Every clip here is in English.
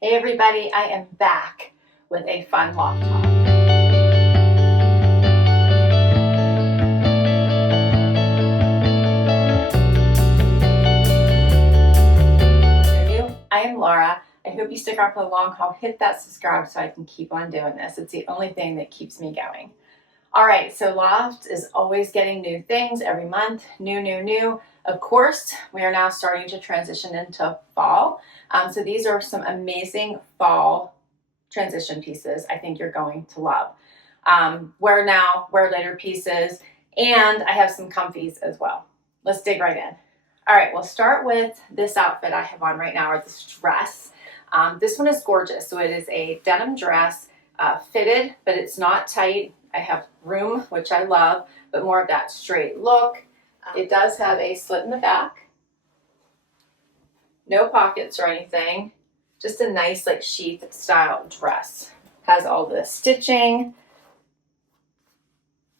Hey everybody, I am back with a fun loft haul. If you're new, I am Laura. I hope you stick around for the long haul. Hit that subscribe so I can keep on doing this. It's the only thing that keeps me going. All right, so Loft is always getting new things every month, new. Of course, we are now starting to transition into fall. So these are some amazing fall transition pieces I think you're going to love. Wear now, wear later pieces, and I have some comfies as well. Let's dig right in. All right, we'll start with this outfit I have on right now, or this dress. This one is gorgeous. So it is a denim dress, fitted, but it's not tight. I have room, which I love, but more of that straight look. It does have a slit in the back. No pockets or anything. Just a nice like sheath style dress. Has all the stitching.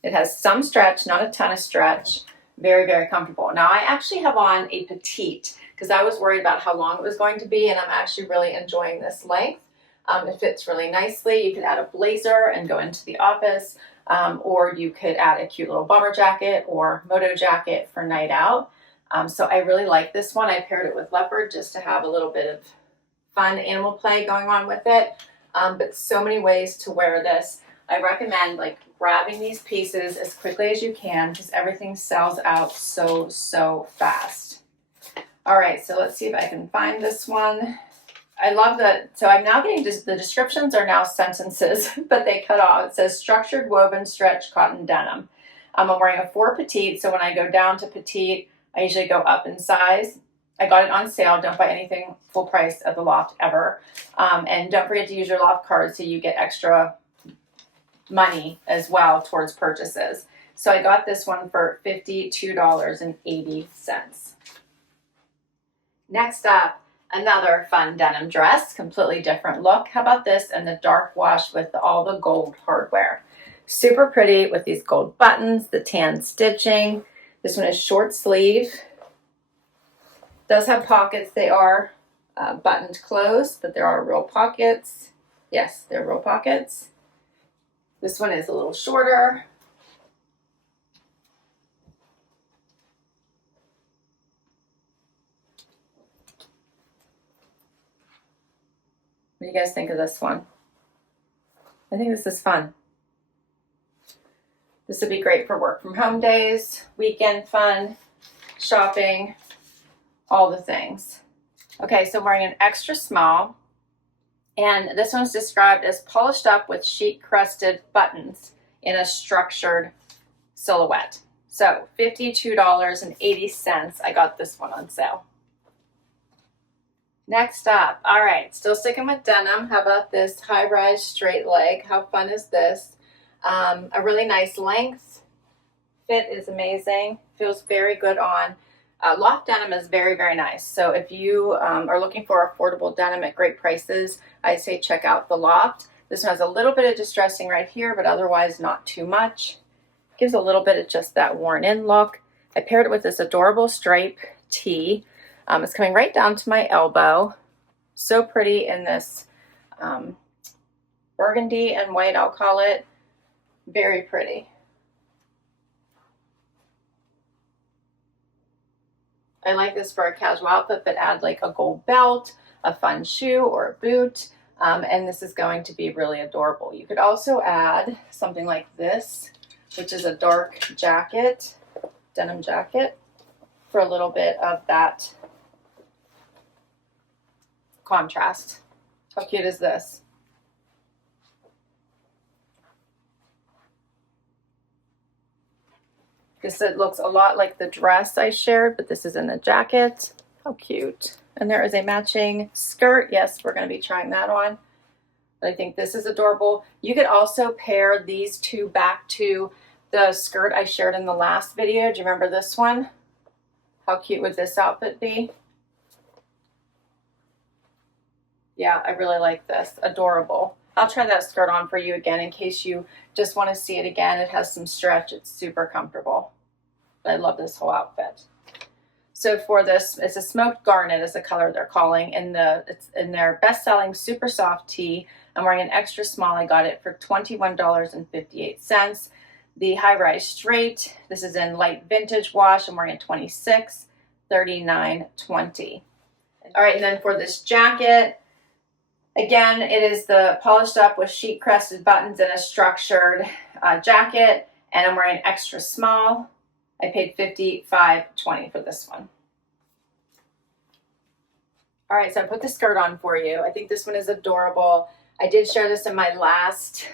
It has some stretch, not a ton of stretch. Very comfortable. Now I actually have on a petite because I was worried about how long it was going to be, and I'm actually really enjoying this length. It fits really nicely. You could add a blazer and go into the office, or you could add a cute little bomber jacket or moto jacket for night out. So I really like this one. I paired it with leopard just to have a little bit of fun animal play going on with it. But so many ways to wear this. I recommend like grabbing these pieces as quickly as you can because everything sells out so fast. All right, so let's see if I can find this one. I love that. So I'm now getting the descriptions are now sentences, but they cut off. It says structured woven stretch cotton denim. I'm wearing a 4 petite, so when I go down to petite, I usually go up in size. I got it on sale. Don't buy anything full price at the Loft ever. And don't forget to use your Loft card so you get extra money as well towards purchases. So I got this one for $52.80. Next up, another fun denim dress, completely different look. How about this and the dark wash with all the gold hardware? Super pretty with these gold buttons, the tan stitching. This one is short sleeve. Does have pockets. They are buttoned closed, but there are real pockets. Yes, they're real pockets. This one is a little shorter. What do you guys think of this one? I think this is fun. This would be great for work from home days, weekend fun, shopping, all the things. Okay, so I'm wearing an extra small, and this one's described as polished up with chic crusted buttons in a structured silhouette. So $52.80. I got this one on sale. Next up, all right, still sticking with denim. How about this high-rise straight leg? How fun is this? A really nice length. Fit is amazing. Feels very good on. Loft denim is very nice. So if you are looking for affordable denim at great prices, I say check out the Loft. This one has a little bit of distressing right here, but otherwise not too much. Gives a little bit of just that worn-in look. I paired it with this adorable stripe tee. It's coming right down to my elbow. So pretty in this burgundy and white, I'll call it. Very pretty. I like this for a casual outfit, but add like a gold belt, a fun shoe, or a boot. And this is going to be really adorable. You could also add something like this, which is a dark jacket, denim jacket, for a little bit of that contrast. How cute is this? This looks a lot like the dress I shared, but this is in the jacket. How cute. And there is a matching skirt. Yes, we're going to be trying that on. But I think this is adorable. You could also pair these two back to the skirt I shared in the last video. Do you remember this one? How cute would this outfit be? Yeah, I really like this. Adorable. I'll try that skirt on for you again in case you just want to see it again. It has some stretch. It's super comfortable. But I love this whole outfit. So for this, it's a smoked garnet is the color they're calling, and it's in their best-selling super soft tee. I'm wearing an extra small. I got it for $21.58. The high-rise straight, this is in light vintage wash. I'm wearing a 26, $39.20. All right, and then for this jacket, again, it is the polished up with sheet crested buttons and a structured jacket, and I'm wearing an extra small. I paid $55.20 for this one. All right, so I put the skirt on for you. I think this one is adorable. I did share this in my last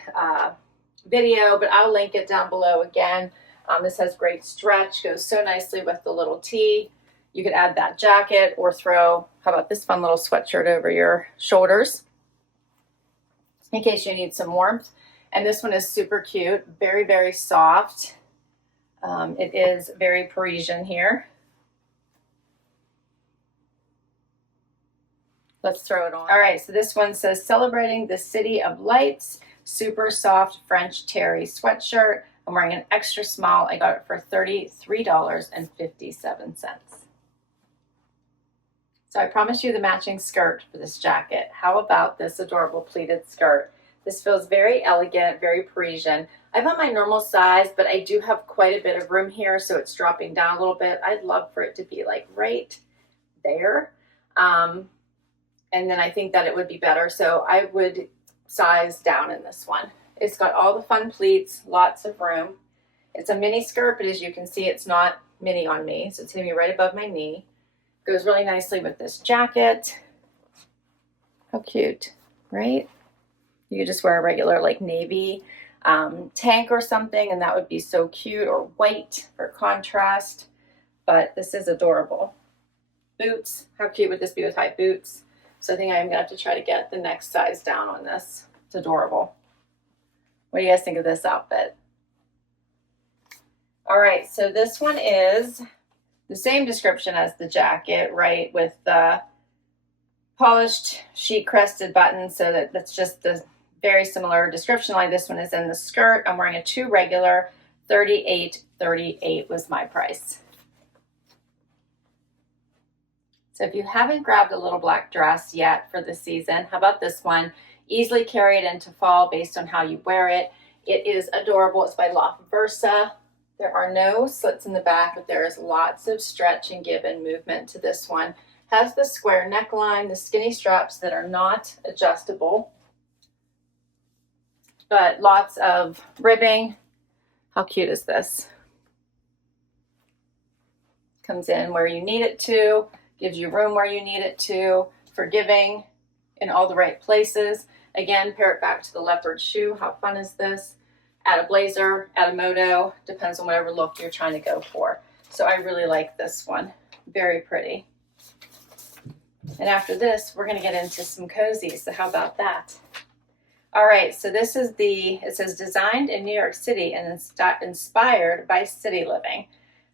video, but I'll link it down below again. This has great stretch, goes so nicely with the little tee. You could add that jacket or throw, how about this fun little sweatshirt over your shoulders in case you need some warmth. And this one is super cute, very, very soft. It is very Parisian here. Let's throw it on. All right, so this one says, celebrating the city of lights, super soft French terry sweatshirt. I'm wearing an extra small. I got it for $33.57. So I promised you the matching skirt for this jacket. How about this adorable pleated skirt? This feels very elegant, very Parisian. I'm on my normal size, but I do have quite a bit of room here, so it's dropping down a little bit. I'd love for it to be like right there. And then I think that it would be better, so I would size down in this one. It's got all the fun pleats, lots of room. It's a mini skirt, but as you can see, it's not mini on me, so it's gonna be right above my knee. Goes really nicely with this jacket. How cute, right? You could just wear a regular like navy tank or something, and that would be so cute, or white for contrast, but this is adorable. Boots, how cute would this be with high boots? So I think I'm gonna have to try to get the next size down on this. It's adorable. What do you guys think of this outfit? All right, so this one is the same description as the jacket, right? With the polished sheet crested buttons, so that's just the very similar description like this one is in the skirt. I'm wearing a 2 regular, $38.38 was my price. So if you haven't grabbed a little black dress yet for the season, how about this one? Easily carry it into fall based on how you wear it. It is adorable. It's by Loft. There are no slits in the back, but there is lots of stretch and give and movement to this one. Has the square neckline, the skinny straps that are not adjustable, but lots of ribbing. How cute is this? Comes in where you need it to, gives you room where you need it to, forgiving in all the right places. Again, pair it back to the leopard shoe. How fun is this? Add a blazer, add a moto, depends on whatever look you're trying to go for. So I really like this one, very pretty. And after this, we're gonna get into some cozies, so how about that? All right, so this is it says designed in New York City and inspired by city living.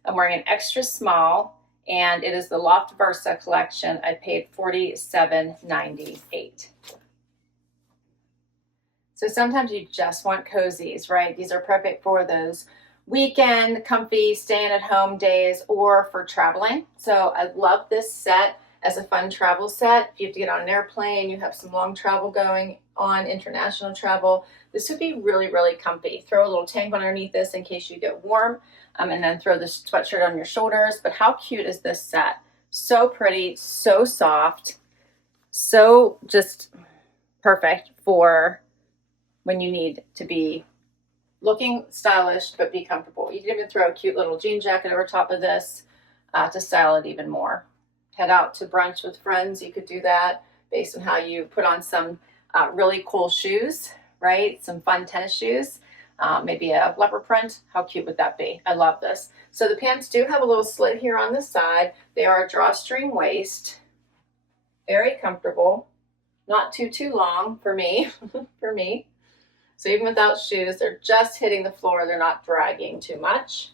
I'm wearing an extra small, and it is the Loft Versa collection. I paid $47.98. So sometimes you just want cozies, right? These are perfect for those weekend, comfy, staying at home days or for traveling. So I love this set as a fun travel set. If you have to get on an airplane, you have some long travel going on, international travel, this would be really, really comfy. Throw a little tank underneath this in case you get warm, and then throw this sweatshirt on your shoulders. But how cute is this set? So pretty, so soft, so just perfect for when you need to be looking stylish but be comfortable. You can even throw a cute little jean jacket over top of this to style it even more. Head out to brunch with friends, you could do that based on how you put on some really cool shoes, right? Some fun tennis shoes, maybe a leopard print. How cute would that be? I love this. So the pants do have a little slit here on the side. They are a drawstring waist, very comfortable, not too long for me, for me. So even without shoes, they're just hitting the floor. They're not dragging too much.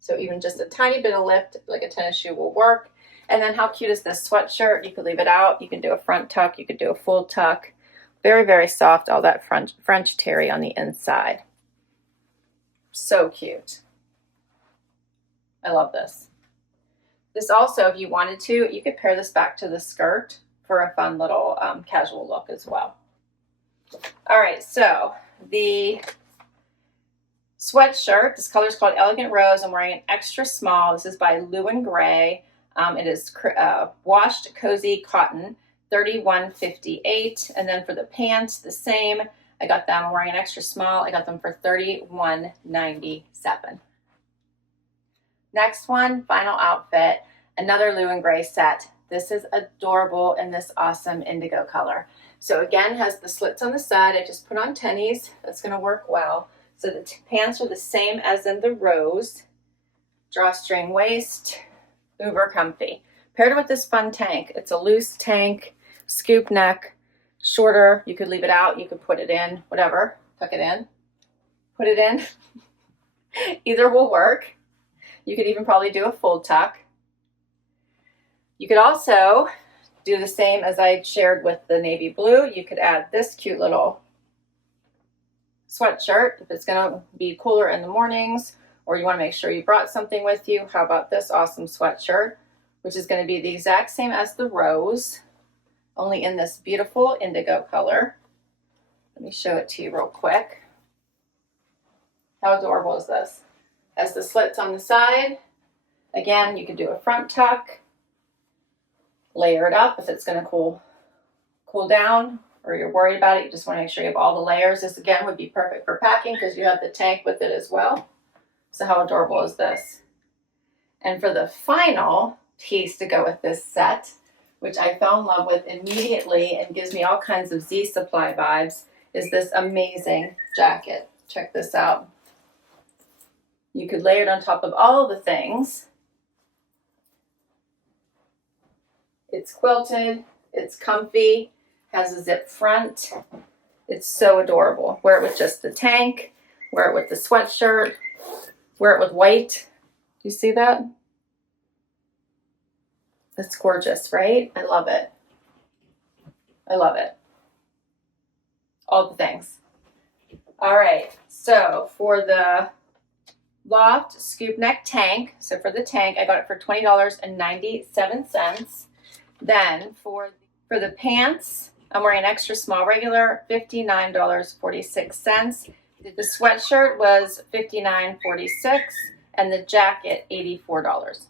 So even just a tiny bit of lift, like a tennis shoe, will work. And then how cute is this sweatshirt? You could leave it out. You can do a front tuck. You could do a full tuck. Very, very soft, all that French terry on the inside. So cute. I love this. This also, if you wanted to, you could pair this back to the skirt for a fun little casual look as well. All right, so the sweatshirt, this color is called Elegant Rose. I'm wearing an extra small. This is by Lou & Gray. It is washed cozy cotton, $31.58. And then for the pants, the same. I got them, I'm wearing an extra small. I got them for $31.97. Next one, final outfit, another Lou & Gray set. This is adorable in this awesome indigo color. So again, it has the slits on the side. I just put on tennies. That's going to work well. So the pants are the same as in the rose. Drawstring waist, uber comfy. Paired with this fun tank. It's a loose tank, scoop neck, shorter. You could leave it out. You could put it in, whatever. Tuck it in. Put it in. Either will work. You could even probably do a full tuck. You could also do the same as I shared with the navy blue. You could add this cute little sweatshirt if it's going to be cooler in the mornings, or you want to make sure you brought something with you. How about this awesome sweatshirt, which is going to be the exact same as the rose, only in this beautiful indigo color. Let me show it to you real quick. How adorable is this? Has the slits on the side. Again, you could do a front tuck, layer it up if it's going to cool down, or you're worried about it. You just want to make sure you have all the layers. This again would be perfect for packing because you have the tank with it as well. So how adorable is this? And for the final piece to go with this set, which I fell in love with immediately and gives me all kinds of Z Supply vibes, is this amazing jacket. Check this out. You could lay it on top of all the things. It's quilted, it's comfy, has a zip front. It's so adorable. Wear it with just the tank, wear it with the sweatshirt, wear it with white. Do you see that? It's gorgeous, right? I love it. I love it. All the things. All right, so for the Loft scoop neck tank, so for the tank, I got it for $20.97. Then for the pants, I'm wearing an extra small regular, $59.46. The sweatshirt was $59.46, and the jacket, $84.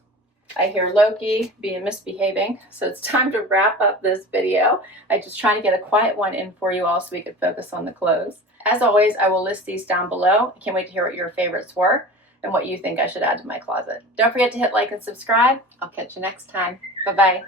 I hear Loki being misbehaving, so it's time to wrap up this video. I'm just trying to get a quiet one in for you all so we could focus on the clothes. As always, I will list these down below. I can't wait to hear what your favorites were and what you think I should add to my closet. Don't forget to hit like and subscribe. I'll catch you next time. Bye-bye.